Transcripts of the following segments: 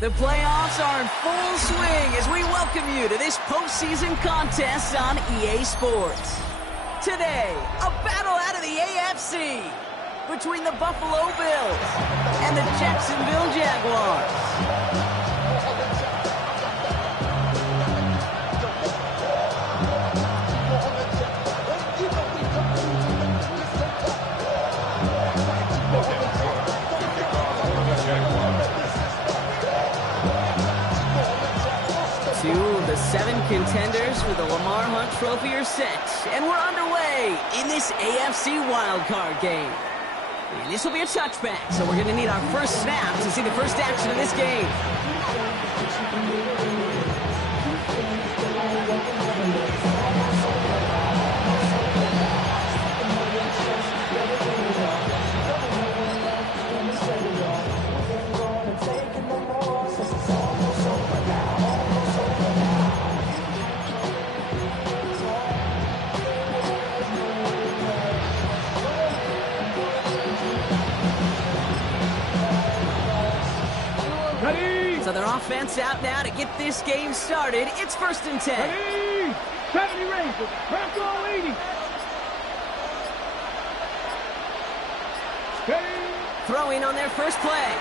The playoffs are in full swing as we welcome you to this postseason contest on EA Sports. Today, a battle out of the AFC between the Buffalo Bills and the Jacksonville Jaguars. Two of the 7 contenders for the Lamar Hunt Trophy are set, and we're underway in this AFC wildcard game. And this will be a touchback, so we're going to need our first snap to see the first action of this game. So their offense out now to get this game started. It's 1st and 10. Ready? 70 Rangers. Bronco 80. Steady. Throwing on their first play.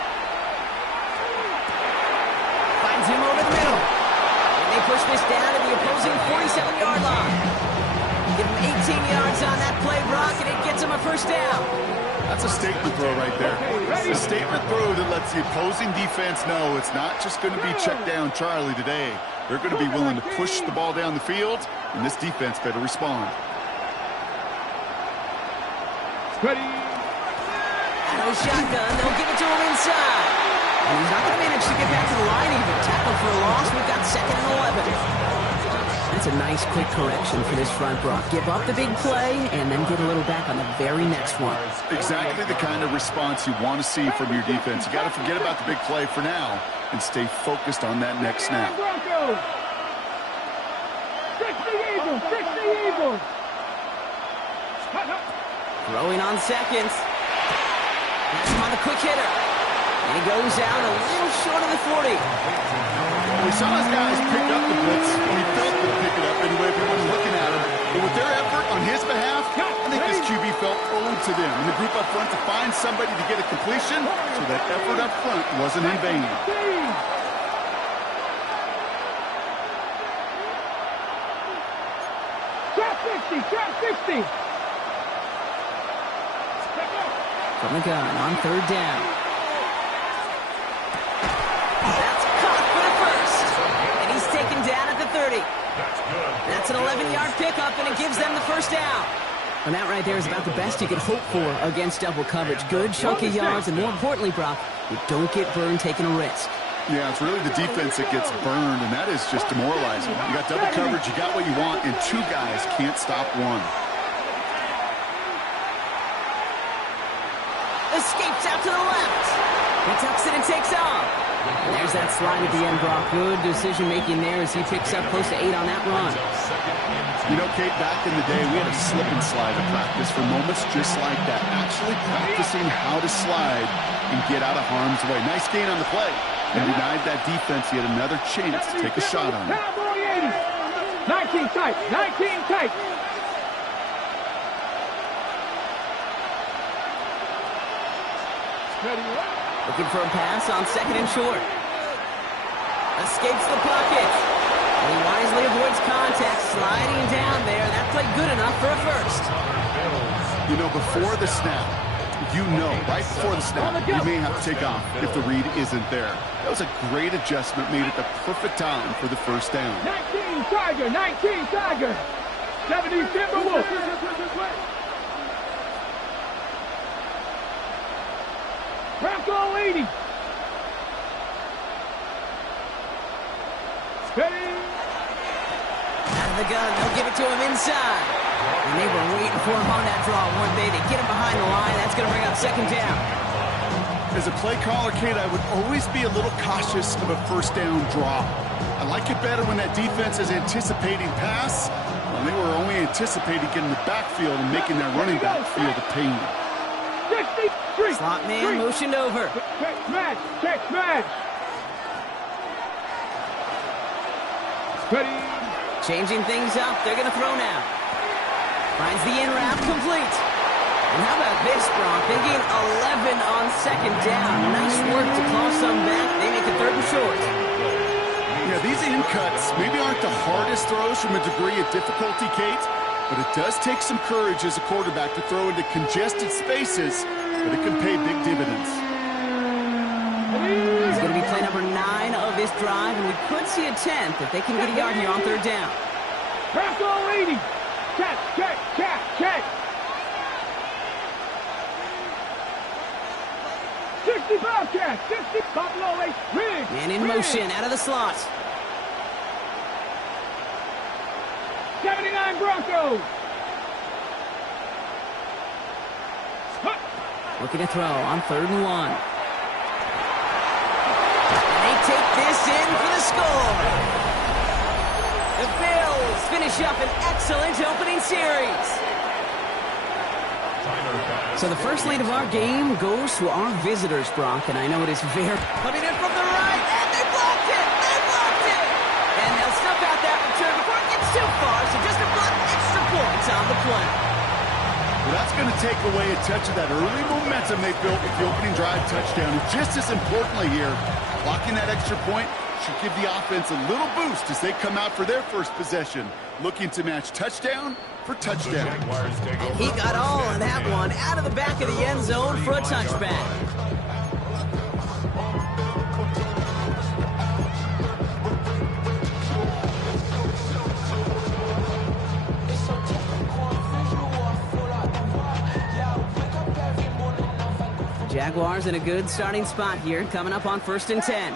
Finds him over the middle. And they push this down to the opposing 47-yard line. Give him 18 yards on that play, Brock, and it gets him a first down. That's a statement throw right there. It's a statement throw that lets the opposing defense know it's not just going to be check down Charlie today. They're going to be willing to push the ball down the field, and this defense better respond. Ready. Out of the shotgun, they'll give it to him inside. And he's not going to manage to get back to the line even. Tackled for a loss. We've got 2nd and 11. That's a nice quick correction for this front, Brock. Give up the big play and then get a little back on the very next one. Exactly the kind of response you want to see from your defense. You got to forget about the big play for now and stay focused on that next snap. Fix the Eagles. Fix the Eagles. Throwing on seconds. That's him on the quick hitter. And he goes out a little short of the 40. We saw his guys pick up the blitz. We felt them pick it up anyway if we weren't looking at him. But with their effort on his behalf, I think this QB felt owed to them. And the group up front to find somebody to get a completion, so that effort up front wasn't in vain. Trap 60. Trap 60. From the gun on 3rd down. Taken down at the 30. That's an 11-yard pickup, and it gives them the first down. And that right there is about the best you could hope for against double coverage. Good chunky yards, and more importantly, Brock, you don't get burned taking a risk. Yeah, it's really the defense that gets burned, and that is just demoralizing. You got double coverage, you got what you want, and 2 guys can't stop one. Escapes out to the left. He tucks it and takes off. And there's that slide at the end, Brock. Good decision-making there as he picks up close to 8 on that run. You know, Kate, back in the day, we had a slip and slide in practice for moments just like that. Actually practicing how to slide and get out of harm's way. Nice gain on the play. And denied that defense yet another chance to take a shot on it. 19 tight. 19 tight. Looking for a pass on 2nd and short. Escapes the pocket. And he wisely avoids contact, sliding down there. That played good enough for a first. You know, before the snap, right before the snap, you may have to take off if the read isn't there. That was a great adjustment, made at the perfect time for the first down. 19 Tiger. 19 Tiger. 70 Timberwolves. Bronco 80. Steady. Out of the gun, they'll give it to him inside. And they were waiting for him on that draw, weren't they? They get him behind the line. That's going to bring up 2nd down. As a play caller, Kate, I would always be a little cautious of a first down draw. I like it better when that defense is anticipating pass. Well, they were only anticipating getting the backfield and making that running back feel the pain. Slot man motioned over. Check smash. Ready. Changing things up. They're going to throw now. Finds the in route complete. And how about this, Bronk? They gain 11 on second down. Nice work to call some back. They make it 3rd and short. Yeah, these in cuts maybe aren't the hardest throws from a degree of difficulty, Kate, but it does take some courage as a quarterback to throw into congested spaces, but it can pay big dividends. He's going to be play number 9 of this drive, and we could see a 10th if they can get a yard here on 3rd down. Bronco 80. Check, check, check, check. 65 catch, 60, Buffalo 8, Riggs. Man in motion, out of the slot. 79 Broncos. Looking to throw on 3rd and 1. And they take this in for the score. The Bills finish up an excellent opening series. So the first lead of our game goes to our visitors, Bronk, and I know it is very... Coming in from the right, and they blocked it! They blocked it! And they'll snuff out that return before it gets too far, so just a block extra points on the play. Well, that's going to take away a touch of that early momentum they built with the opening drive touchdown. And just as importantly here, blocking that extra point should give the offense a little boost as they come out for their first possession, looking to match touchdown for touchdown. And he got all on that one out of the back of the end zone for a touchback. Jaguars in a good starting spot here, coming up on 1st and 10.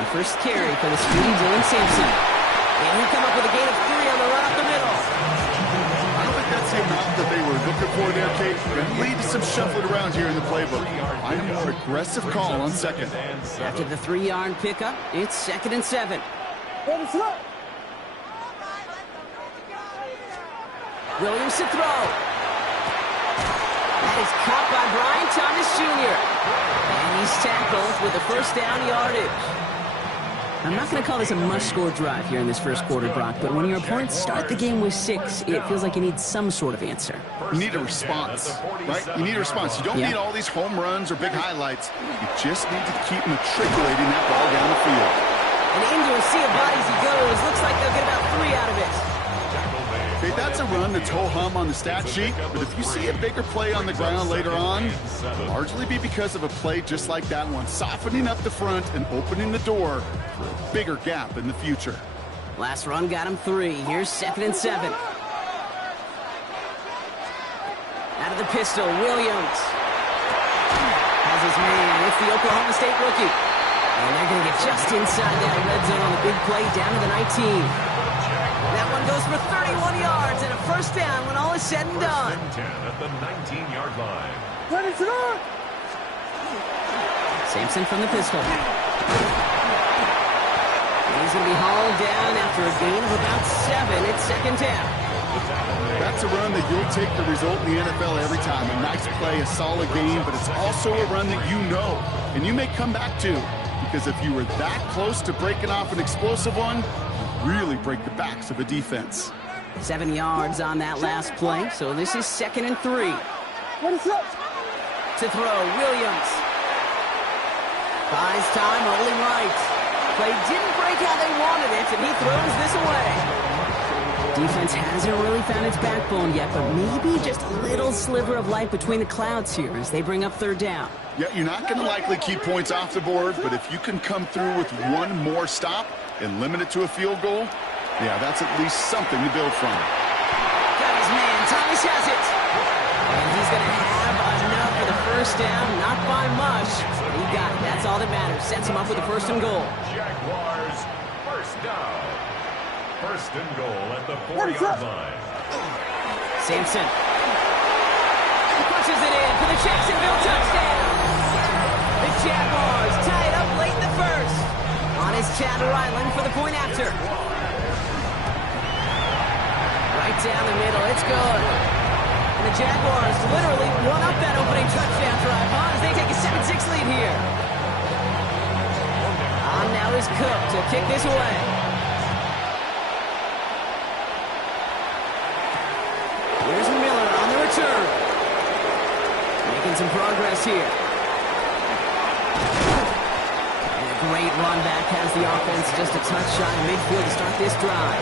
The first carry for the speedy Dylan Sampson. And he'll come up with a gain of 3 on the run up the middle. I don't think that's the amount that they were looking for there, Kate. Going to lead to some shuffling around here in the playbook. I am a more aggressive call on 2nd. After the 3-yard pickup, it's 2nd and 7. Williams to throw. That is caught by Brian Thomas Jr. And he's tackled with the first down yardage. I'm not going to call this a must-score drive here in this first quarter, Brock, but when your opponents start the game with 6, it feels like you need some sort of answer. You need a response, right? You need a response. You don't need all these home runs or big highlights. You just need to keep matriculating that ball down the field. And into a sea of bodies he goes. Looks like they'll get about 3 out of it. Okay, that's a run that's ho-hum on the stat sheet, but if you see a bigger play on the ground later on, it'll largely be because of a play just like that one, softening up the front and opening the door for a bigger gap in the future. Last run got him 3. Here's 2nd and 7. Out of the pistol, Williams has his man. It's the Oklahoma State rookie. And they're going to get just inside that red zone on the big play down to the 19. That one goes for 31 yards and a first down when all is said and done. 10 at the 19-yard line. Sampson from the pistol. He's going to be hauled down after a gain of about 7. It's 2nd down. That's a run that you'll take the result in the NFL every time. A nice play, a solid game, but it's also a run that you know and you may come back to, because if you were that close to breaking off an explosive one, really break the backs of a defense. 7 yards on that last play, so this is 2nd and 3. What is up? To throw, Williams. Buys time, rolling right. Play didn't break how they wanted it, and he throws this away. Defense hasn't really found its backbone yet, but maybe just a little sliver of light between the clouds here as they bring up 3rd down. Yeah, you're not going to likely keep points off the board, but if you can come through with one more stop and limit it to a field goal, yeah, that's at least something to build from. Got his man, Thomas has it. And he's going to have enough for the first down, not by much. He got it, that's all that matters. Sets him up with the 1st and goal. Jaguars, first down. 1st and goal at the 4-yard line. Sampson. Punches it in for the Jacksonville touchdown. The Jaguars tie it up late in the first. On his Chad Ryland for the point after. Right down the middle, it's good. And the Jaguars literally won up that opening touchdown drive, huh? As they take a 7-6 lead here. On now is Cook to kick this away. Here's Miller on the return. Making some progress here. And a great run back has the offense just a touch shy of midfield to start this drive.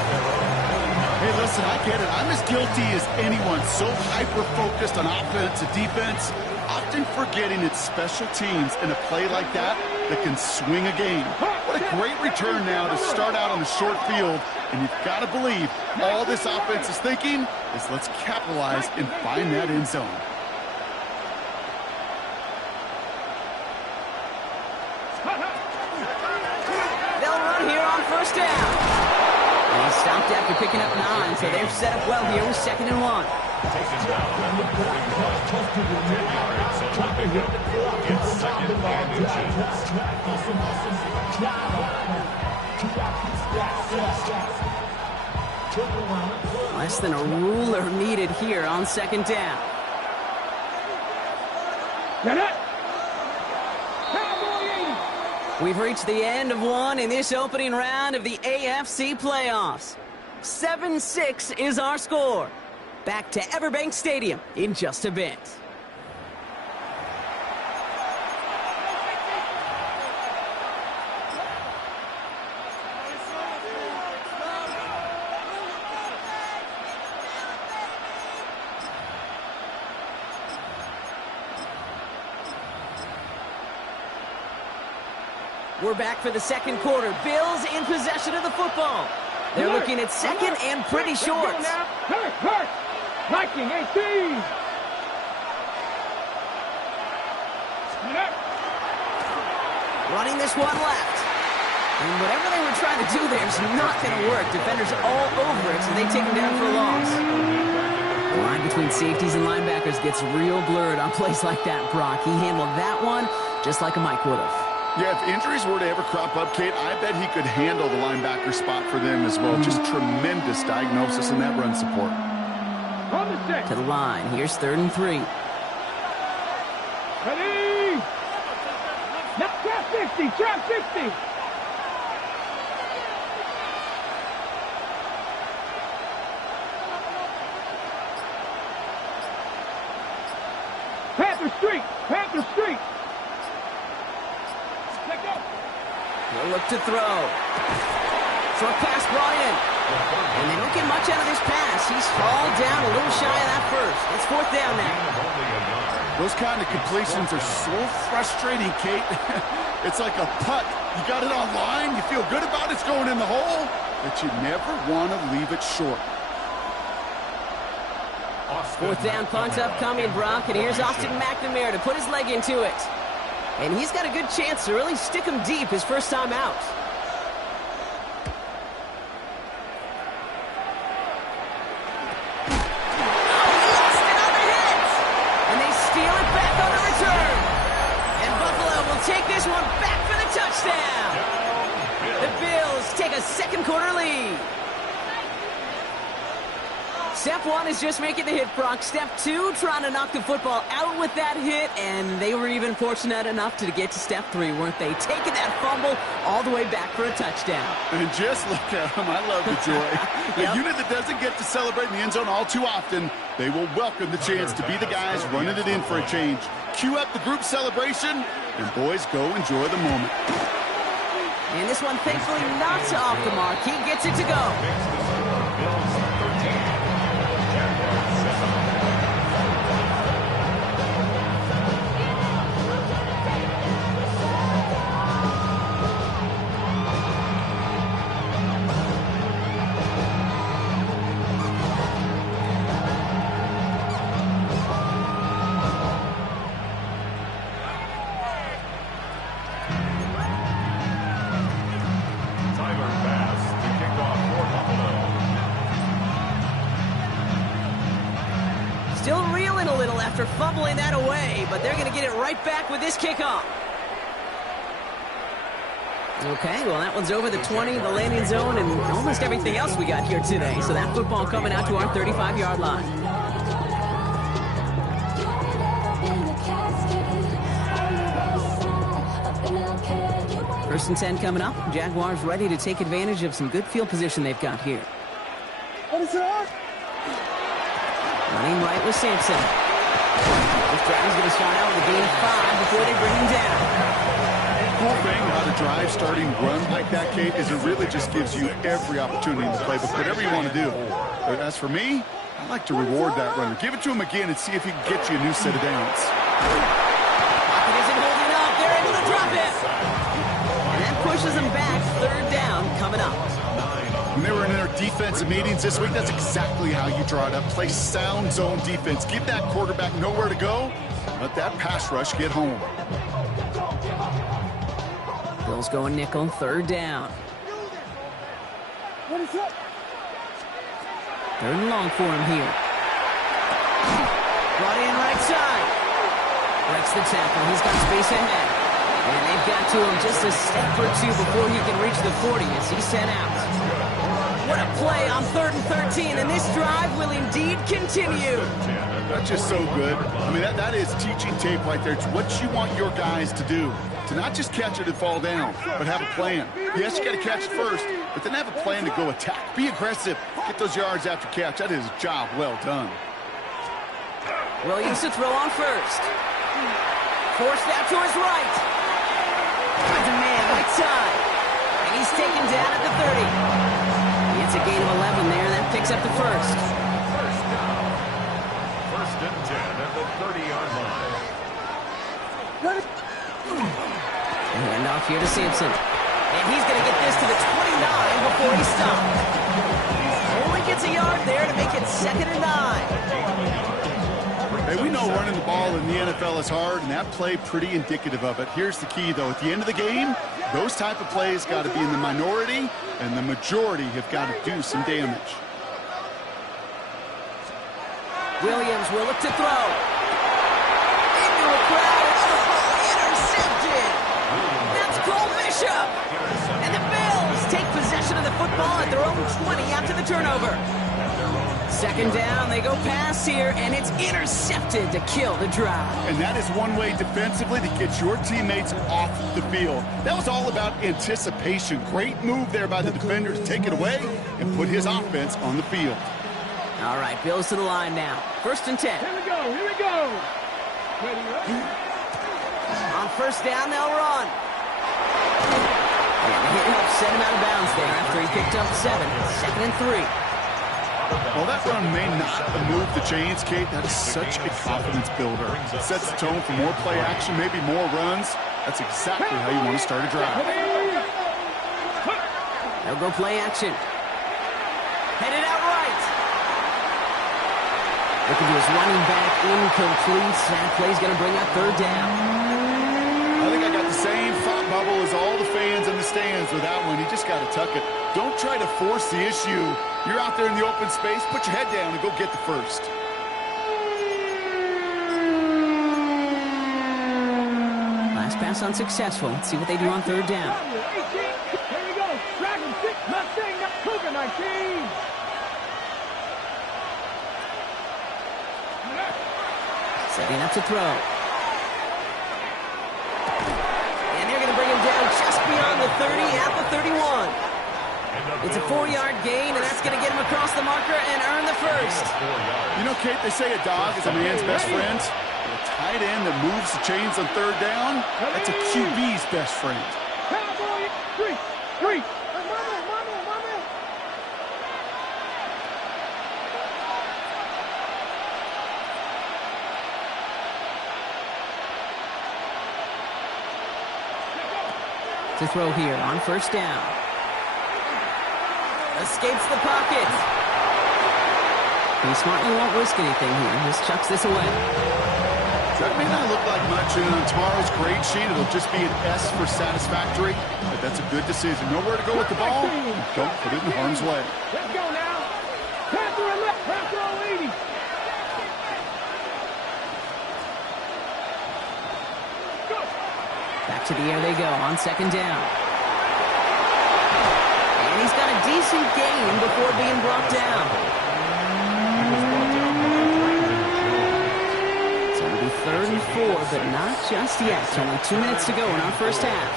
Hey, listen, I get it. I'm as guilty as anyone. So hyper-focused on offense and defense, often forgetting it's special teams in a play like that can swing a game. What a great return now to start out on the short field. And you've got to believe all this offense is thinking is let's capitalize and find that end zone. They'll run here on first down. And he stopped after picking up 9, so they're set up well here with 2nd and 1. Taken down at the 41. 10 yards, so the pickup. It's 2nd and inches. Less than a ruler needed here on 2nd down. Get it! We've reached the end of one in this opening round of the AFC playoffs. 7-6 is our score. Back to Everbank Stadium in just a bit. We're back for the second quarter. Bills in possession of the football. They're looking at 2nd and pretty short. Hurt! Viking 18! Running this one left. And whatever they were trying to do there is not going to work. Defenders all over it, so they take him down for a loss. The line between safeties and linebackers gets real blurred on plays like that, Brock. He handled that one just like a Mike would have. Yeah, if injuries were to ever crop up, Kate, I bet he could handle the linebacker spot for them as well. Just tremendous diagnosis in that run support. To the line. Here's 3rd and 3. Ready! Now, trap 60! Trap 60! Panther Street! Panther Street! Let go! They'll look to throw. Short pass brought in. And they don't get much out of this pass. He's hauled down a little shy of that first. It's 4th down now. Those kind of completions are so frustrating, Kate. It's like a putt. You got it on line, you feel good about it's going in the hole, but you never want to leave it short. 4th down punt upcoming, Brock, and here's Austin McNamara to put his leg into it. And he's got a good chance to really stick him deep his first time out. Take this one back for the touchdown. The Bills take a second quarter lead. Step 1 is just making the hit, Brock. Step 2, trying to knock the football out with that hit, and they were even fortunate enough to get to step 3, weren't they? Taking that fumble all the way back for a touchdown. And just look at them. I love the joy. Yep. A unit that doesn't get to celebrate in the end zone all too often, they will welcome the chance to be the guys running it in for a change. Cue up the group celebration, and boys, go enjoy the moment. And this one, thankfully, not off the mark. He gets it to go. Still reeling a little after fumbling that away, but they're going to get it right back with this kickoff. Okay, well, that one's over the 20, the landing zone, and almost everything else we got here today. So that football coming out to our 35-yard line. First and 10 coming up. Jaguars ready to take advantage of some good field position they've got here. Running right with Sampson. This drive is going to start out with a gain of 5 before they bring him down. Cool thing about a drive starting run like that, Kate, is it really just gives you every opportunity in the playbook, whatever you want to do. But as for me, I like to reward that runner. Give it to him again and see if he can get you a new set of downs. Pocket isn't holding up. They're able to drop it. And that pushes them back. Third down coming up. When they were in their defensive meetings this week, that's exactly how you draw it up. Play sound zone defense. Give that quarterback nowhere to go. Let that pass rush get home. Bills going nickel. Third down. Third and long for him here. Brought in right side. Breaks the tackle. He's got space ahead. And they've got to him just a step or two before he can reach the 40 as he's sent out. What a play on 3rd and 13, and this drive will indeed continue. That's just so good. I mean, that is teaching tape right there. It's what you want your guys to do. To not just catch it and fall down, but have a plan. Yes, you got to catch it first, but then have a plan to go attack. Be aggressive. Get those yards after catch. That is a job well done. Williams to throw on first. Forced out to his right. Finds a man right side. And he's taken down at the 30. It's a gain of 11 there. That picks up the first. First and 10 at the 30-yard line. Hand off here to Sampson. And he's going to get this to the 29 before he stopped. Only gets a yard there to make it 2nd and 9. Hey, we know running the ball in the NFL is hard, and that play pretty indicative of it. Here's the key, though. At the end of the game, those type of plays got to be in the minority, and the majority have got to do some damage. Williams will look to throw. Into a crowd. Intercepted. That's Cole Bishop. And the Bills take possession of the football at their own 20 after the turnover. 2nd down, they go pass here, and it's intercepted to kill the drive. And that is one way defensively to get your teammates off the field. That was all about anticipation. Great move there by the defender to take it away and put his offense on the field. All right, Bills to the line now. 1st and 10. Here we go, here we go. On 1st down, they'll run. And the hit helps set him out of bounds there after he picked up 7. 2nd and 3. Well, that run may not move the chains, Kate. That is such a confidence builder. It sets the tone for more play action, maybe more runs. That's exactly how you want to start a drive. They'll go play action. Headed out right. Looking to his running back, incomplete. That play's going to bring up 3rd down. I think I got the same thought bubble as all the fans in the stands with that one. You just got to tuck it. Don't try to force the issue. You're out there in the open space. Put your head down and go get the first. Last pass unsuccessful. Let's see what they do on 3rd down. Here we go. Dragon 6, Mustang, Cougar 19. Setting up to throw. And they're going to bring him down just beyond the 30 at the 31. It's a 4-yard gain, and that's going to get him across the marker and earn the first. You know, Kate, they say a dog is a man's best friend. A tight end that moves the chains on 3rd down, that's a QB's best friend. Cowboy, 3. To throw here on 1st down. Escapes the pocket. He smartly won't risk anything here. Just chucks this away. That may not look like much, and on tomorrow's grade sheet, it'll just be an S for satisfactory, but that's a good decision. Nowhere to go with the ball, don't put it in harm's way. Let's go now. Pass through left, pass through 80. Back to the air they go on 2nd down. And he's got a decent gain before being brought down. So it'll be 3rd and 4, but not just yet. Only 2 minutes to go in our 1st half.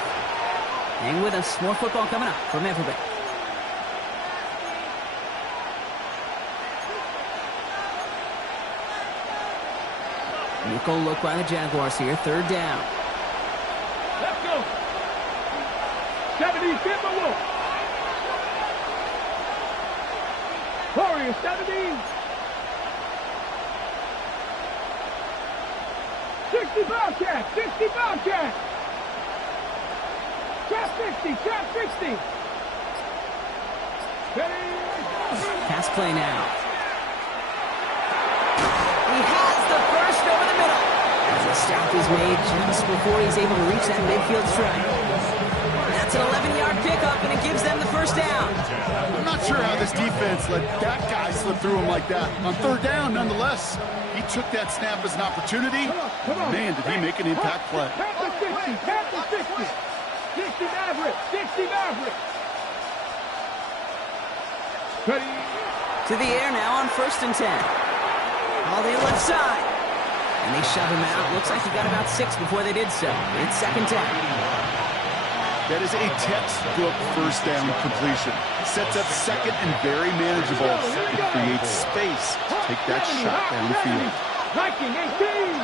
Hang with us. More football coming up from Everbank. Nickel look by the Jaguars here. Third down. Let's go. 70 Timberwolves. Warriors 70. 60 Bobcats. 60 Bobcats. Trap 60. Trap 60. Pass play now. He has the first over the middle. As the stop is made just before he's able to reach that midfield strike. That's an 11-yard pickup, and it gives them the first down. I'm not sure how this defense let that guy slip through him like that. On third down, nonetheless, he took that snap as an opportunity. Man, did he make an impact play. Panther 60. Panther 60. 60 Maverick. 60 Maverick. Ready. To the air now on 1st and 10. All the left side. And they shove him out. Looks like he got about 6 before they did so. It's 2nd down. That is a textbook first down completion. Sets up second and very manageable. It creates space to take that shot downfield. Viking 18.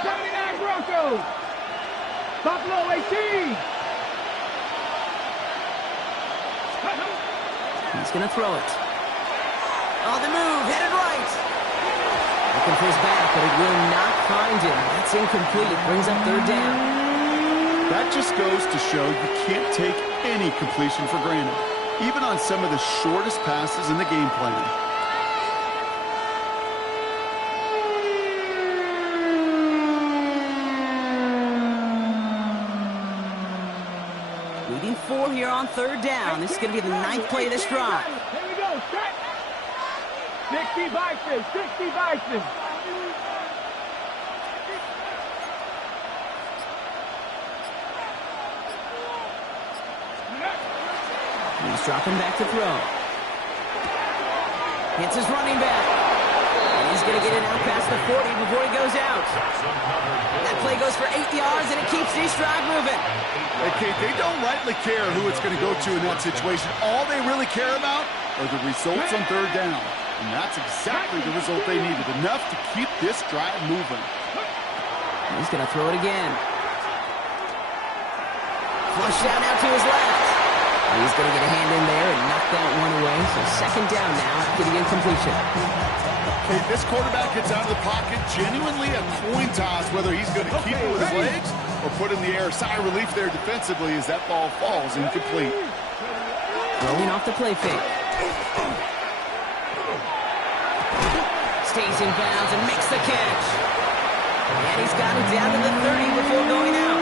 79 Broncos. Buffalo 18. He's going to throw it. Oh, the move, headed right. Looking for his back, but it will not find him. That's incomplete. Brings up 3rd down. That just goes to show you can't take any completion for granted, even on some of the shortest passes in the game plan. Leading 4 here on 3rd down. This is going to be the 9th play of this drive. Here we go. Strike. 60 Bison. 60 Bison. He's dropping back to throw. Hits his running back. And he's going to get it out past the 40 before he goes out. That play goes for 8 yards, and it keeps this drive moving. Okay, they don't rightly care who it's going to go to in that situation. All they really care about are the results on 3rd down. And that's exactly the result they needed. Enough to keep this drive moving. He's going to throw it again. Flush down now to his left. He's going to get a hand in there and knock that one away. So 2nd down now after the incompletion. Okay, this quarterback gets out of the pocket. Genuinely a coin toss whether he's going to keep it with his legs or put in the air. Sigh of relief there defensively as that ball falls incomplete. Throwing off the play fake. Stays in bounds and makes the catch. And he's got it down to the 30 before going out.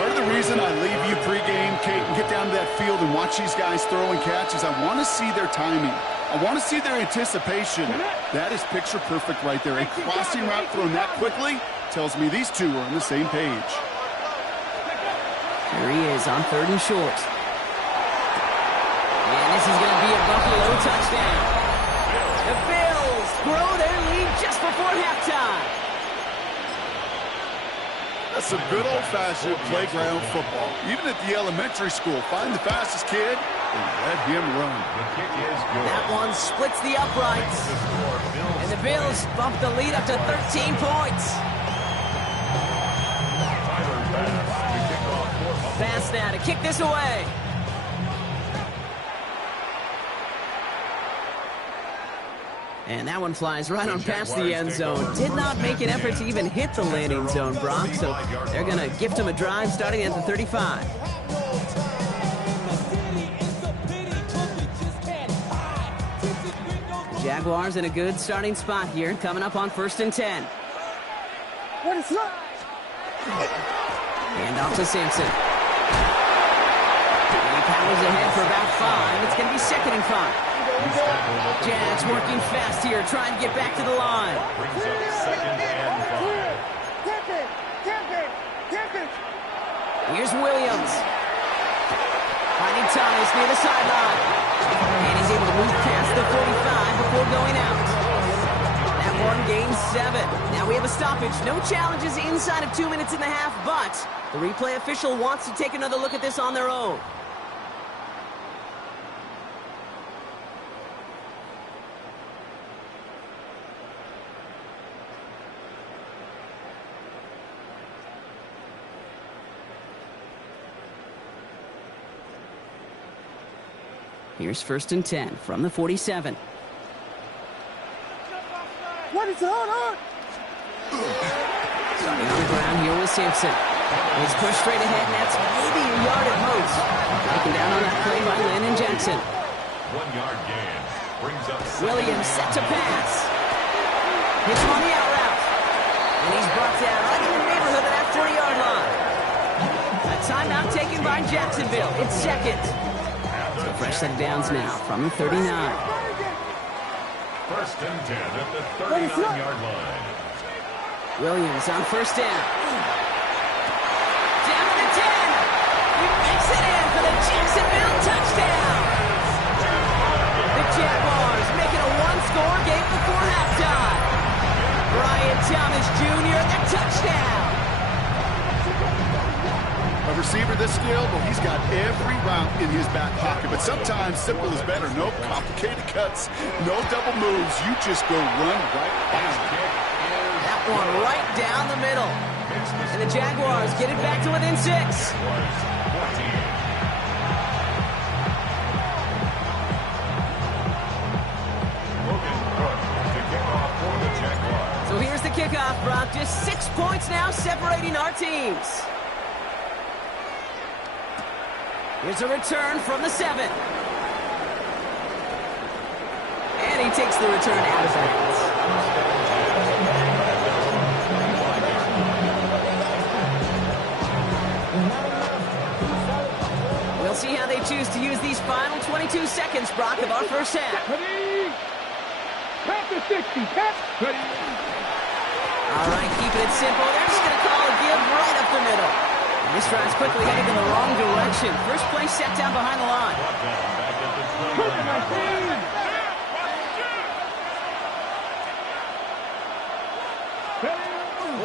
Part of the reason I leave you pregame, Kate, and get down to that field and watch these guys throw and catch is I want to see their timing. I want to see their anticipation. That is picture perfect right there. A crossing route thrown that quickly tells me these two are on the same page. Here he is on 3rd and short. And this is going to be a Buffalo touchdown. The Bills grow their lead just before halftime. That's some good old-fashioned playground football. Even at the elementary school, find the fastest kid and let him run. That one splits the uprights. And the Bills bump the lead up to 13 points. Pass now to kick this away. And that one flies right on past the end zone. Did not make an effort to even hit the landing zone, Brock. So they're going to gift him a drive starting at the 35. Jaguars in a good starting spot here, coming up on 1st and 10. Hand off to Sampson. He powers ahead for about 5. It's going to be 2nd and 5. Jags working fast here, trying to get back to the line. Brings up 2nd and 5. Here's Williams. Finding Thomas near the sideline. And he's able to move past the 45 before going out. That won Game 7. Now we have a stoppage. No challenges inside of 2 minutes and a half, but the replay official wants to take another look at this on their own. Here's 1st and 10 from the 47. What is on? Starting on the ground here with Sampson. He's pushed straight ahead, and that's maybe a yard at most. Taken down on that play by Landon Jackson. 1 yard gain. Brings up Williams set to pass. Hits him on the out route. And he's brought down right in the neighborhood of that 40-yard line. A timeout taken by Jacksonville. It's 2nd. So fresh set of downs now from the 39. 1st and 10 at the 39-yard line. Williams on 1st down. Down to the 10. He makes it in for the Jacksonville touchdown. The Jaguars make it a one-score game before halftime. Brian Thomas Jr., the touchdown. A receiver this skilled, well, he's got every route in his back pocket. But sometimes simple is better. No complicated cuts, no double moves. You just go run right down. That one right down the middle. And the Jaguars get it back to within 6. So here's the kickoff, Brock. Just 6 points now separating our teams. Here's a return from the 7. And he takes the return out of bounds. We'll see how they choose to use these final 22 seconds, Brock, of our first half. Ready? Count to 60. Count. Ready? All right, keeping it simple. They're just going to call a give right up the middle. And this drive's quickly heading in the wrong direction. First play set down behind the line.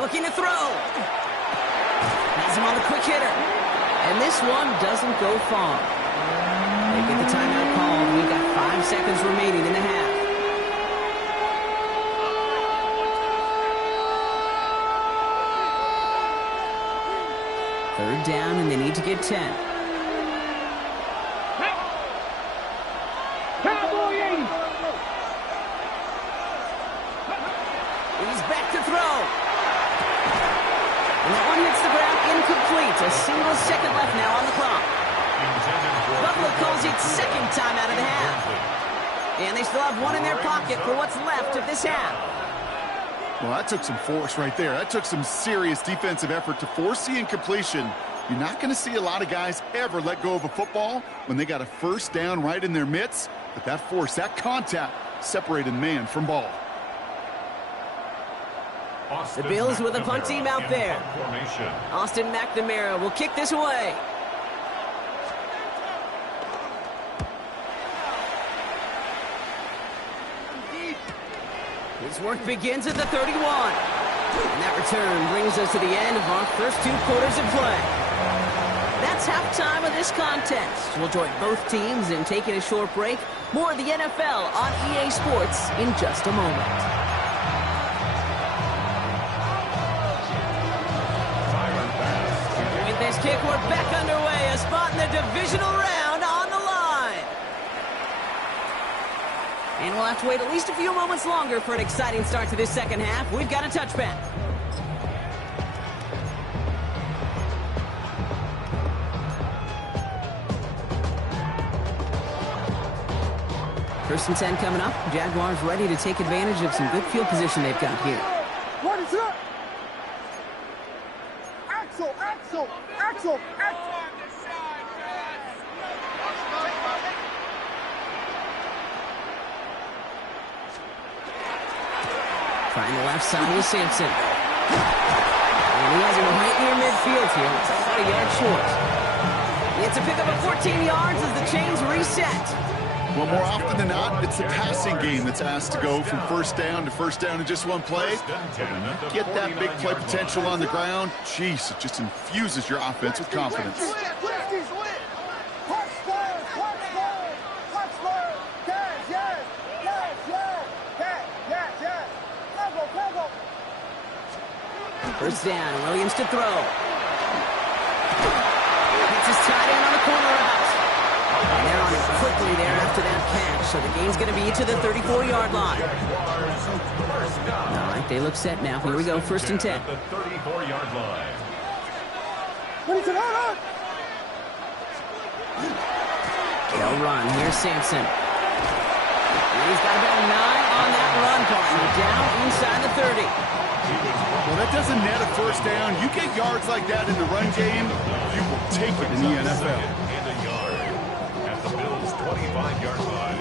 Looking to throw. Has him on the quick hitter. And this one doesn't go far. They get the timeout called. We've got 5 seconds remaining in the half. Third down, and they need to get 10. Cowboy 80. He's back to throw. And that one hits the ground incomplete. A single second left now on the clock. Buffalo calls it 2nd time out of the half. And they still have one in their pocket for what's left of this half. Well, that took some force right there. That took some serious defensive effort to force the incompletion. You're not going to see a lot of guys ever let go of a football when they got a first down right in their midst. But that force, that contact, separated man from ball. The Bills with a punt team out there. Austin McNamara will kick this away. His work begins at the 31. And that return brings us to the end of our first 2 quarters of play. That's halftime of this contest. We'll join both teams in taking a short break. More of the NFL on EA Sports in just a moment. With this kick, we're back underway. A spot in the divisional round on the line. And we'll have to wait at least a few moments longer for an exciting start to this second half. We've got a touchback. First and 10 coming up. Jaguars ready to take advantage of some good field position they've got here. What is up? Axel, Axel, Axel, Axel. Trying the left side with Sampson. And he has him right near midfield here. It's about a yard short. It's a pickup of 14 yards as the chains reset. Well, more often than not, it's the passing game that's asked to go from first down in just one play. But when you get that big play potential on the ground, geez, it just infuses your offense with confidence. First down, Williams to throw. Gets his tight end on the corner route. And they're on it quickly there after that catch. So the game's going to be to the 34-yard line. All right, they look set now. Here we go, 1st and 10. The 34-yard line. They'll run. Here's Sampson. And he's got about 9 on that run, partner. Down inside the 30. Well, that doesn't net a first down. You get yards like that in the run game, you will take it in the NFL. And a yard at the Bills' 25-yard line.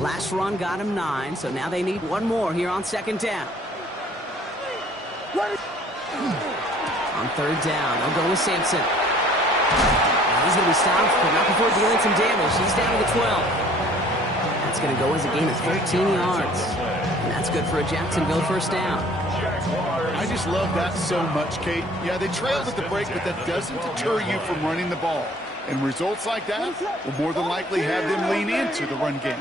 Last run got him 9, so now they need one more here on 2nd down. On 3rd down, they'll go with Sampson. He's going to be stopped, but not before dealing some damage. He's down to the 12. That's going to go as a gain of 13 yards. And that's good for a Jacksonville first down. I just love that so much, Kate. Yeah, they trailed at the break, but that doesn't deter you from running the ball. And results like that will more than likely have them lean into the run game.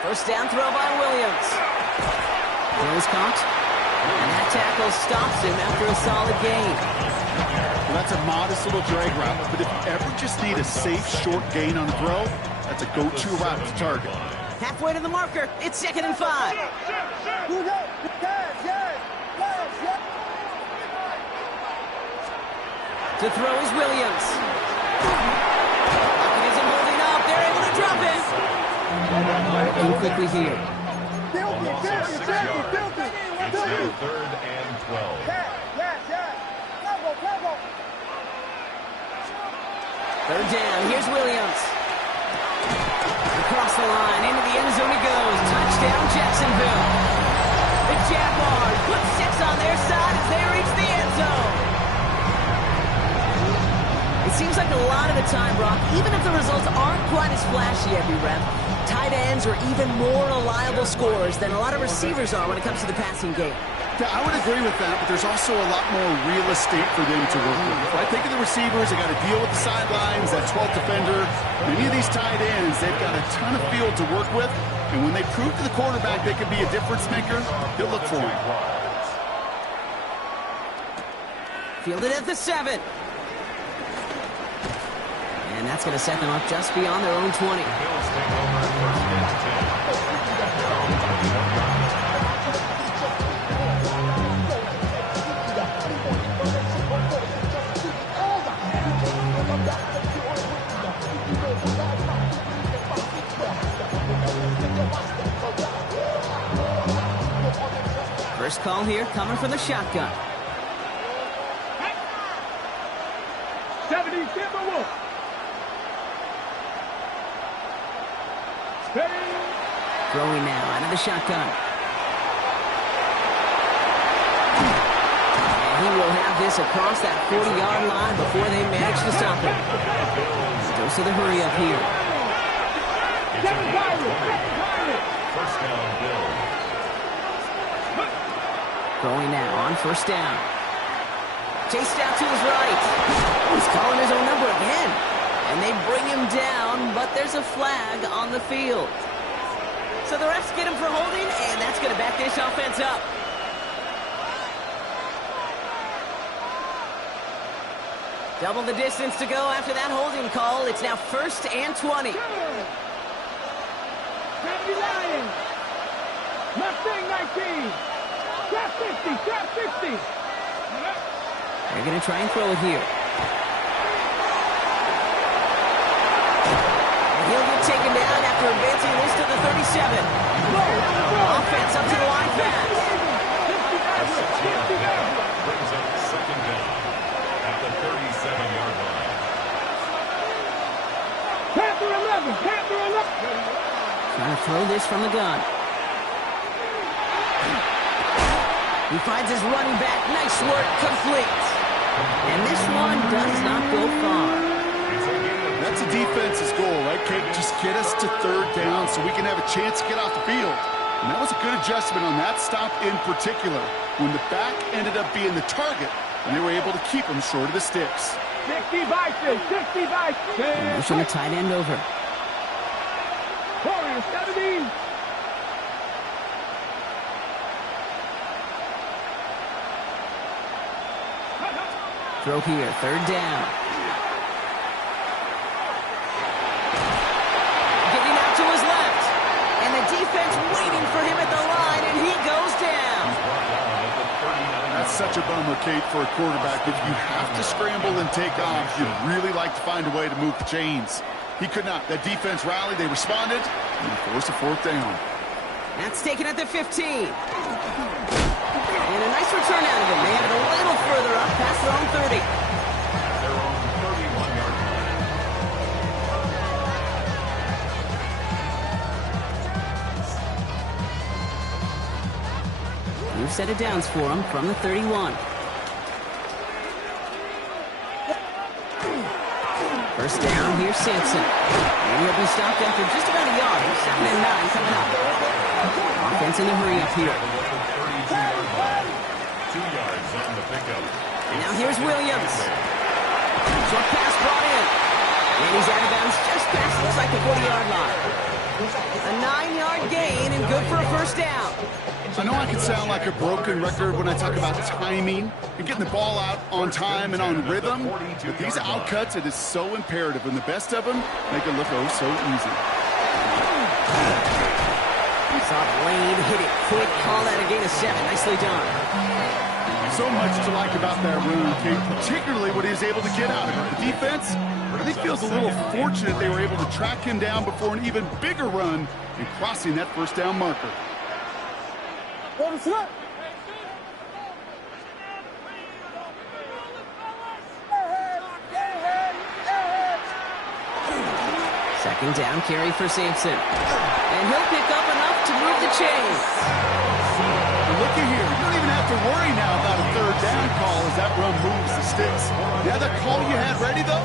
First down throw by Williams. Throw is caught. And that tackle stops him after a solid gain. Well, that's a modest little drag route, but if you ever just need a safe, short gain on the throw, that's a go-to route to target. Halfway to the marker. It's 2nd and 5. To throw is Williams. Pocket isn't holding up. They're able to drop it. Working quickly here. Almost 6 yards. It's now 3rd and 12. Third down. Here's Williams. Across the line. Into the end zone he goes. Touchdown, Jacksonville. The Jaguars put 6 on their side as they reach the end zone. It seems like a lot of the time, Brock, even if the results aren't quite as flashy every rep, tight ends are even more reliable scorers than a lot of receivers are when it comes to the passing game. Yeah, I would agree with that, but there's also a lot more real estate for them to work with. If I think of the receivers, they got to deal with the sidelines, that 12th defender. Many of these tight ends, they've got a ton of field to work with, and when they prove to the quarterback they can be a difference maker, he'll look for him. Fielded at the 7. And that's going to set them up just beyond their own 20. Bills take over 1st and 10. First call here coming from the shotgun. 70 Timberwolves. Throwing now out of the shotgun. And he will have this across that 40-yard line before they manage to stop him. Goes to the hurry up here. First down, Bills. Throwing now on 1st down. Chased out to his right. He's calling his own number again. And they bring him down, but there's a flag on the field. So the refs get him for holding, and that's going to back this offense up. Double the distance to go after that holding call. It's now 1st and 20. Lions. Mustang 19. Trap 50. Trap 50. They're going to try and throw it here. He'll get taken down after advancing this to the 37. Offense up to the line fast. Brings up 2nd down at the 37-yard line. Panther 11. Panther 11. Trying to throw this from the gun. He finds his running back. Nice work. Complete. And this one does not go far. That's a defense's goal, right, Kate? Just get us to third down so we can have a chance to get off the field. And that was a good adjustment on that stop in particular, when the back ended up being the target, and they were able to keep him short of the sticks. 60 by 6, 60 by 6. Motion the tight end over. Warriors 70. Throw here, third down. Getting out to his left. And the defense waiting for him at the line, and he goes down. That's such a bummer, Kate, for a quarterback. If you have to scramble and take off, you'd really like to find a way to move the chains. He could not. That defense rallied, they responded, and they forced a fourth down. That's taken at the 15. And a nice return out of him. They have it a little further up past their own 30. Their own 31-yard line. New set of downs for him from the 31. First down, here's Sampson. And he'll be stopped after just about a yard. 2nd and 9 coming up. Offense in the hurry up here. 2 yards on the pickup. And now here's Williams. Short pass brought in. And he's out of bounds just past, looks like the 40-yard line. A 9-yard gain and good for a first down. I know I can sound like a broken record when I talk about timing and getting the ball out on time and on rhythm, but these outcuts, it is so imperative, and the best of them make it look oh so easy. Saw Lane hit it quick, call that a gain of 7. Nicely done. So much to like about that run, Kate, particularly what he was able to get out of it. The defense, I think, feels a little fortunate they were able to track him down before an even bigger run and crossing that first down marker. Second down carry for Sampson. And he'll pick up enough to move the chains. Looky here, you don't even have to worry now about a third down call as that run moves the sticks. Yeah, that call you had ready, though,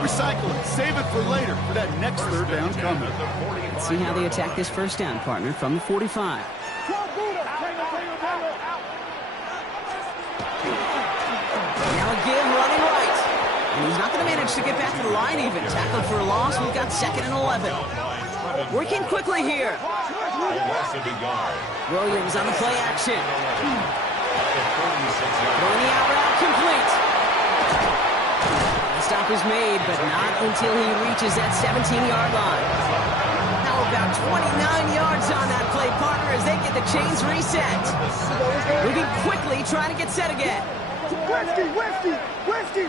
recycle it, save it for later, for that next third down coming. Let's see how they attack this first down, partner, from the 45. Now again, running right. And he's not going to manage to get back to the line even. Tackled for a loss. We've got 2nd and 11. Working quickly here. Williams on the play action. Throwing the out route complete. The stop is made, but not until he reaches that 17-yard line. Now about 29 yards on that play, partner, as they get the chains reset. Moving quickly, trying to get set again. Whiskey!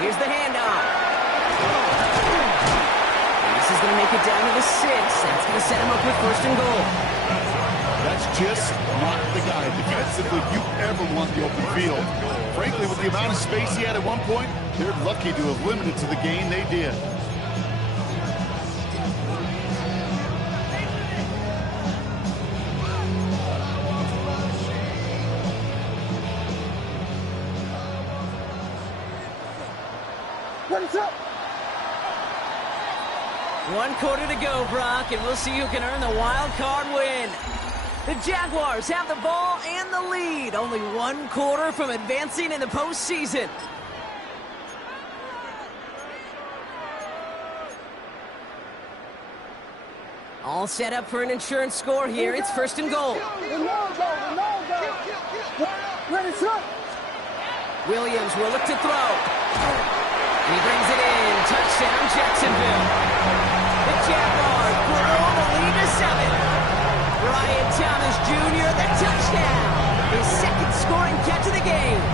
Here's the handoff. And this is going to make it down to the 6. That's going to set him up with 1st and goal. That's just not the guy defensively you ever want the open field. Frankly, with the amount of space he had at one point, they're lucky to have limited to the gain they did. What's up? 1 quarter to go, Brock, and we'll see who can earn the wild card win. The Jaguars have the ball and the lead. Only 1 quarter from advancing in the postseason. All set up for an insurance score here. It's 1st and goal. Williams will look to throw. He brings it in. Touchdown, Jacksonville. The Jaguars grow the lead to 7. Brian Thomas Jr., the touchdown. His 2nd scoring catch of the game.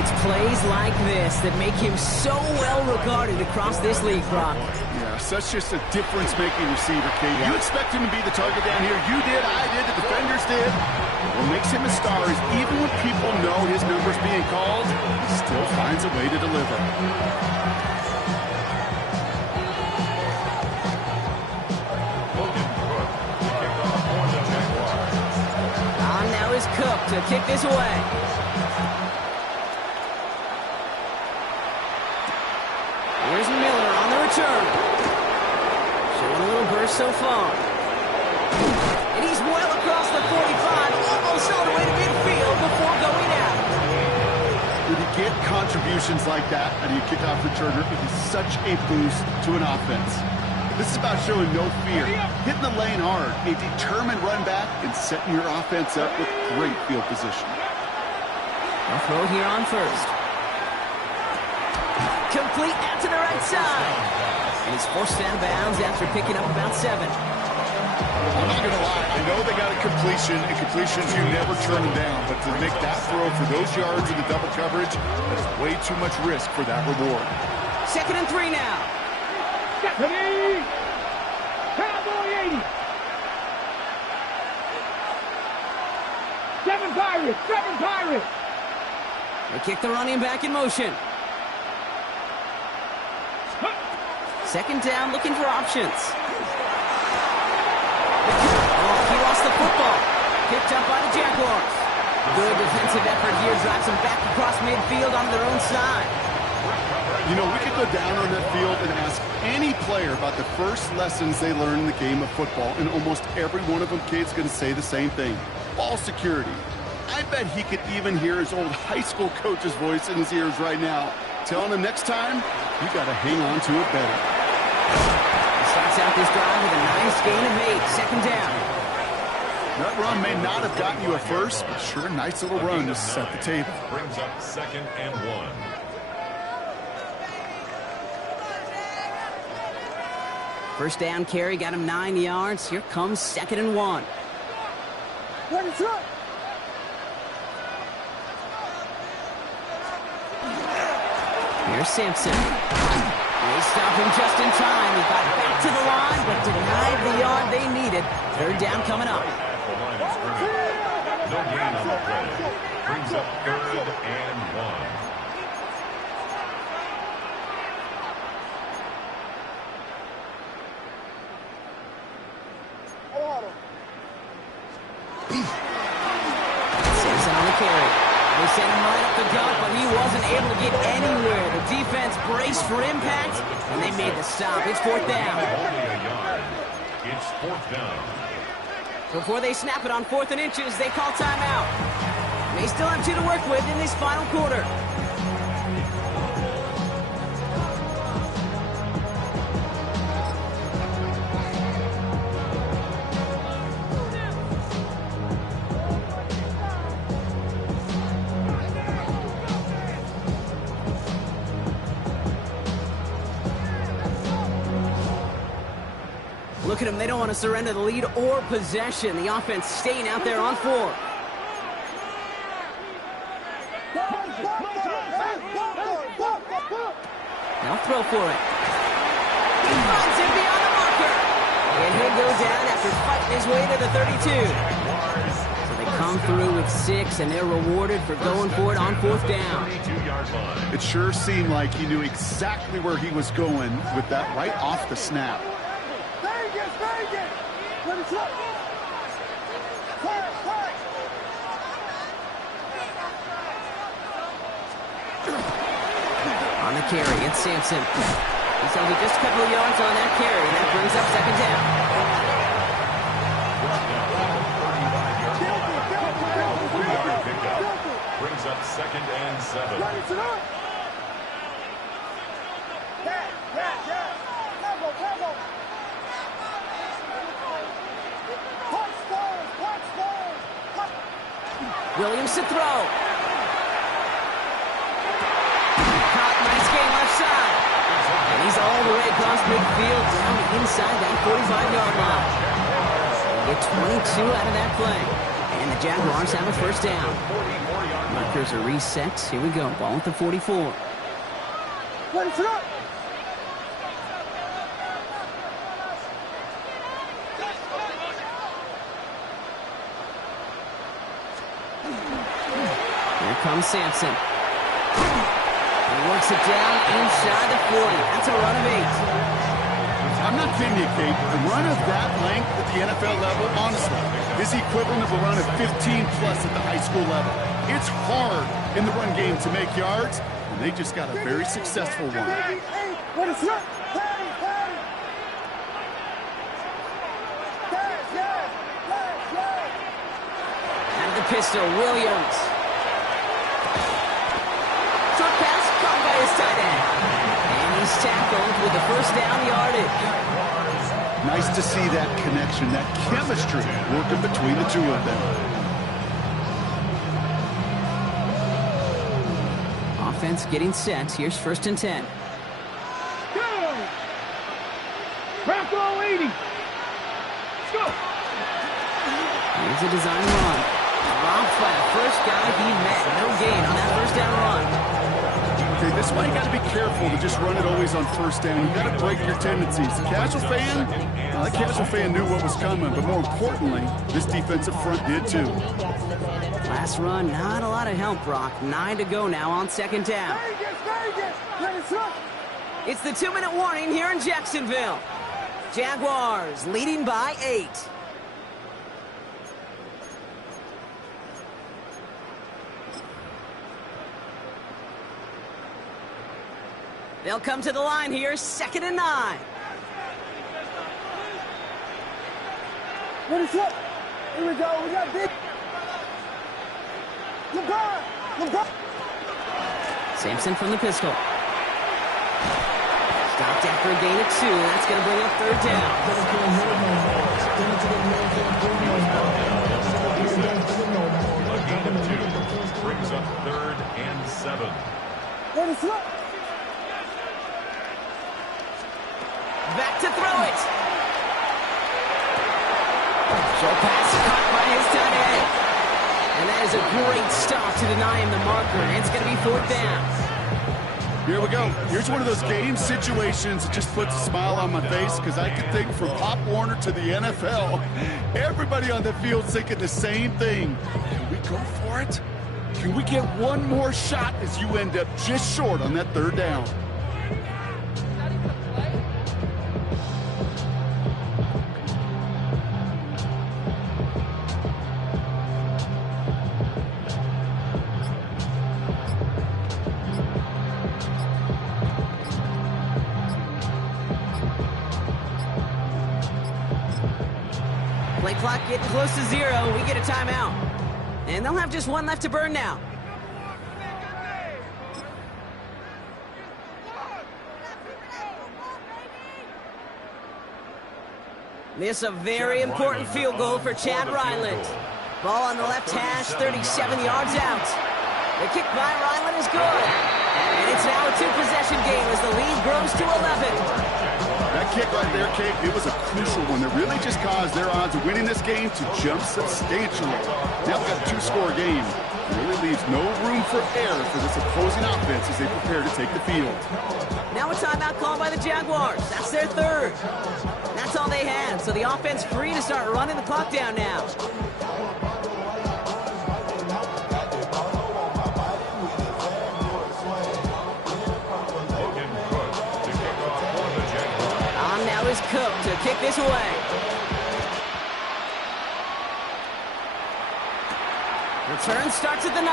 It's plays like this that make him so well regarded across this league, Brock. Yeah, such just a difference-making receiver, Kate. You expect him to be the target down here. You did, I did, the defenders did. What makes him a star is even when people know his number's being called, he still finds a way to deliver. to kick this away. Here's Miller on the return. Showing a little burst so far. And he's well across the 45, almost all the way to midfield before going out. When you get contributions like that out of your kickoff returner, it is such a boost to an offense. This is about showing no fear, hitting the lane hard, a determined run back, and setting your offense up with great field position. They'll throw here on first. Complete out to the right side. And he's forced out of bounds after picking up about 7. I'm not going to lie. I know they got a completion, and completions you never turn them down. But to make that throw for those yards in the double coverage, that's way too much risk for that reward. 2nd and 3 now. Stephanie! Cowboy 80! 7 Pirates! 7 Pirates! They kick the running back in motion. 2nd down, looking for options. Oh, he lost the football. Picked up by the Jaguars. Good defensive effort here drives them back across midfield on their own side. You know, we could go down on that field and ask any player about the first lessons they learned in the game of football, and almost every one of them kids going to say the same thing. Ball security. I bet he could even hear his old high school coach's voice in his ears right now, telling him next time, you got to hang on to it better. He starts out this drive with a nice gain of 8, 2nd down. That run may not have gotten you a first, but sure, nice little run to set the table. Brings up 2nd and 1. First down carry got him 9 yards. Here comes 2nd and 1. Here's Sampson. They stop him just in time. He got back to the line, but denied the yard they needed. 3rd down coming up. No gain on the play. Brings up 3rd and 1. Sampson on the carry. They sent him right up the gut, but he wasn't able to get anywhere. The defense braced for impact, and they made the stop. It's 4th down. Only a yard. It's 4th down. Before they snap it on 4th and inches, they call timeout. They still have 2 to work with in this final quarter. Look at them. They don't want to surrender the lead or possession. The offense staying out there on 4. They'll throw for it. He finds him beyond the marker. And he'll go down after fighting his way to the 32. So they come through with 6, and they're rewarded for going for it on 4th down. It sure seemed like he knew exactly where he was going with that right off the snap. On the carry, it's Sampson. He's only just a couple of yards on that carry, and that brings up 2nd down. Brings up 2nd and 7. Williams to throw. Caught, nice game left side. And he's all the way across midfield down inside that 45-yard line. Get 22 out of that play. And the Jaguars have a 1st down. Markers are reset. Here we go. Ball at the 44. Here comes Sampson. He works it down inside the 40. That's a run of 8. I'm not kidding you, Kate. A run of that length at the NFL level, honestly, is the equivalent of a run of 15-plus at the high school level. It's hard in the run game to make yards, and they just got a very successful one. And the pistol, Williams. Short pass caught by his tight end. And he's tackled with the first down yardage. Nice to see that connection, that chemistry working between the two of them. Offense getting set. Here's 1st and 10. Go! Bravo 80. Let's go. Here's a design run. Robbed by the first guy he met. No gain on that first down run. Okay, this is why you got to be careful to just run it always on 1st down. You got to break your tendencies. The casual fan, the casual fan knew what was coming, but more importantly, this defensive front did too. Last run, not a lot of help, Brock. 9 to go now on 2nd down. It's the 2-minute warning here in Jacksonville. Jaguars leading by 8. They'll come to the line here, 2nd and 9. What is up? Here we go. We got big. LeBron. Sampson from the pistol. Stopped after a gain of 2. That's going to bring up 3rd down. A gain of 2 brings up 3rd and 7. What is up? Back to throw it. Short pass caught by his tight end. And that is a great stop to deny him the marker. It's going to be 4th down. Here we go. Here's one of those game situations that just puts a smile on my face because I can think from Pop Warner to the NFL, everybody on the field thinking the same thing. Can we go for it? Can we get one more shot as you end up just short on that 3rd down? Play clock getting close to 0. We get a timeout. And they'll have just 1 left to burn now. This a very important field goal for Chad Ryland. Ball on the left hash, 37 yards out. The kick by Ryland is good. And it's now a 2-possession game as the lead grows to 11. That kick right there, Kate, it was a crucial one that really just caused their odds of winning this game to jump substantially. Now we've got a 2-score game. It really leaves no room for error for this opposing offense as they prepare to take the field. Now a timeout called by the Jaguars. That's their 3rd. That's all they had, so the offense free to start running the clock down now. Cook to kick this away. Return starts at the 9.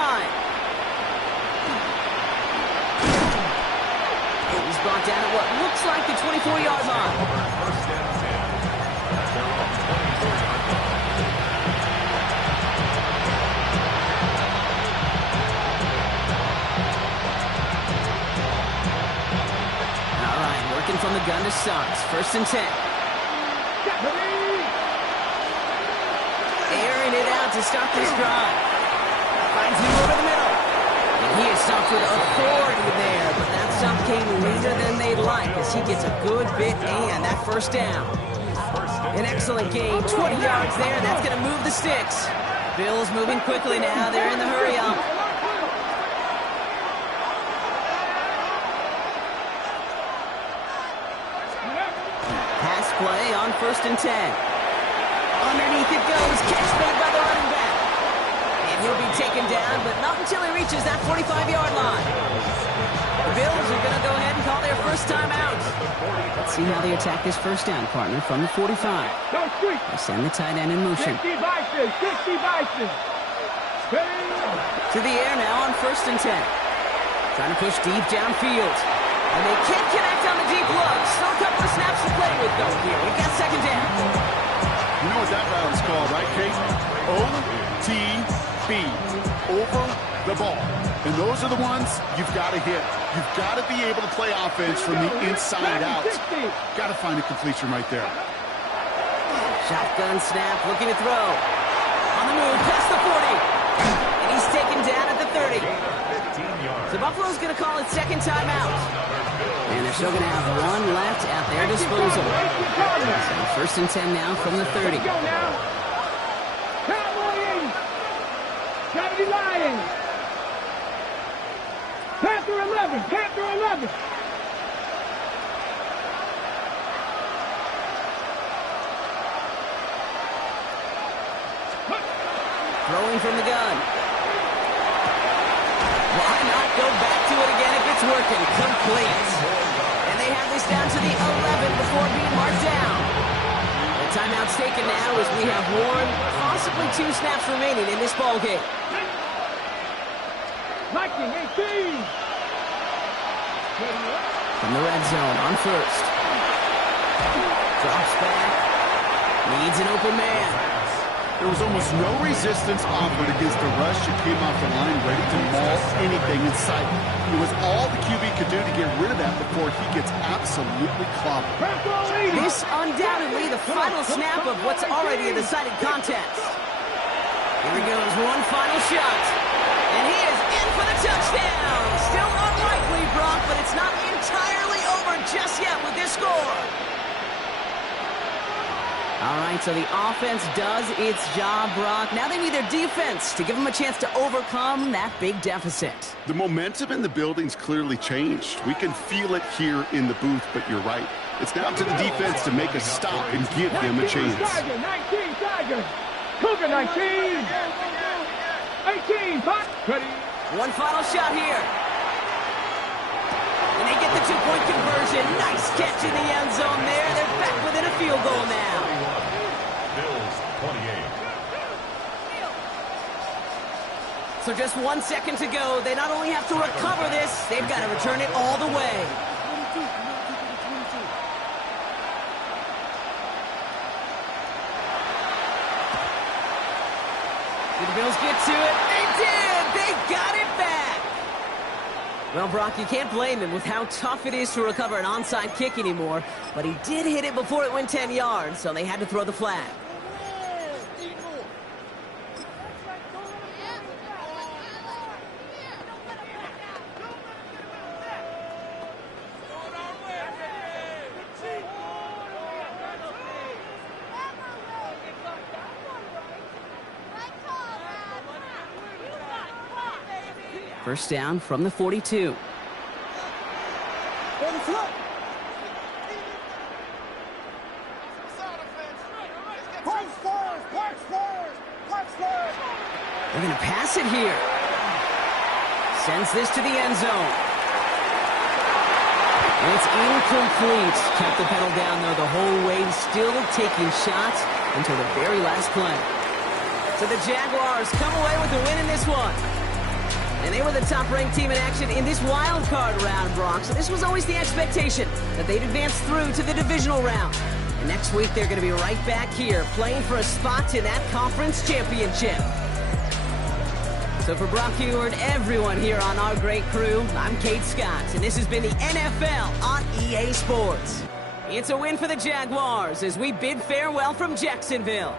He's brought down at what looks like the 24-yard line. All right, working from the gun to Suggs. 1st and 10. Airing it out to stop this drive. Finds him over the middle. And he is stopped with authority there, but that stop came later than they'd like as he gets a good bit and that 1st down. An excellent gain, 20 yards there. That's going to move the sticks. Bills moving quickly now. They're in the hurry-up. Pass play on 1st and 10. Underneath it goes. Catch made by the running back. And he'll be taken down, but not until he reaches that 45-yard line. The Bills are going to go ahead and call their first timeout. Let's see how they attack this first down, partner, from the 45. Go street. They send the tight end in motion. 60 Bison. 60 Bison. To the air now on 1st and 10. Trying to push deep downfield. And they can't connect on the deep look. Still a couple of snaps to play with, though, here. We've got 2nd down. You know what that route is called, right, Kate? OTB. Over the ball. And those are the ones you've got to hit. You've got to be able to play offense from the inside out. Got to find a completion right there. Shotgun snap, looking to throw. On the move, past the 40. And he's taken down at the 30. So Buffalo's going to call it 2nd timeout. And they're still going to have 1 left at their disposal. So 1st and 10 now from the 30. Go now. Cowboys. Trinity Lions. Panther 11. Panther 11. Throwing from the gun. Why not go back to it again if it's working? Complete. And they have this down to the 11 before being marked down. The timeout's taken now as we have 1, possibly 2 snaps remaining in this ball game. Viking 18. From the red zone on 1st. Drops back. Needs an open man. There was almost no resistance offered against the rush that came off the line ready to maul anything in sight. It was all the QB could do to get rid of that before he gets absolutely clobbered. This undoubtedly the final snap of what's already a decided contest. Here he goes, 1 final shot. And he is in for the touchdown. Still unlikely, Brock, but it's not entirely over just yet with this score. All right, so the offense does its job, Brock. Now they need their defense to give them a chance to overcome that big deficit. The momentum in the building's clearly changed. We can feel it here in the booth, but you're right. It's now to the defense to make a stop and give them a chance. 19 Tigers. Cougar 19. 18. Ready. 1 final shot here. And they get the 2-point conversion. Nice catch in the end zone there. They're back within a field goal now. Bills 28. So just 1 second to go. They not only have to recover this, they've got to return it all the way. Did the Bills get to it? They did! They got it back! Well, Brock, you can't blame him with how tough it is to recover an onside kick anymore, but he did hit it before it went 10 yards, so they had to throw the flag. First down from the 42. They're going to pass it here. Sends this to the end zone. And it's incomplete. Kept the pedal down, though, the whole way. Still taking shots until the very last play. So the Jaguars come away with a win in this one. And they were the top-ranked team in action in this wild card round, Brock. So this was always the expectation that they'd advance through to the divisional round. And next week, they're going to be right back here playing for a spot in that conference championship. So for Brock Huard, everyone here on our great crew, I'm Kate Scott, and this has been the NFL on EA Sports. It's a win for the Jaguars as we bid farewell from Jacksonville.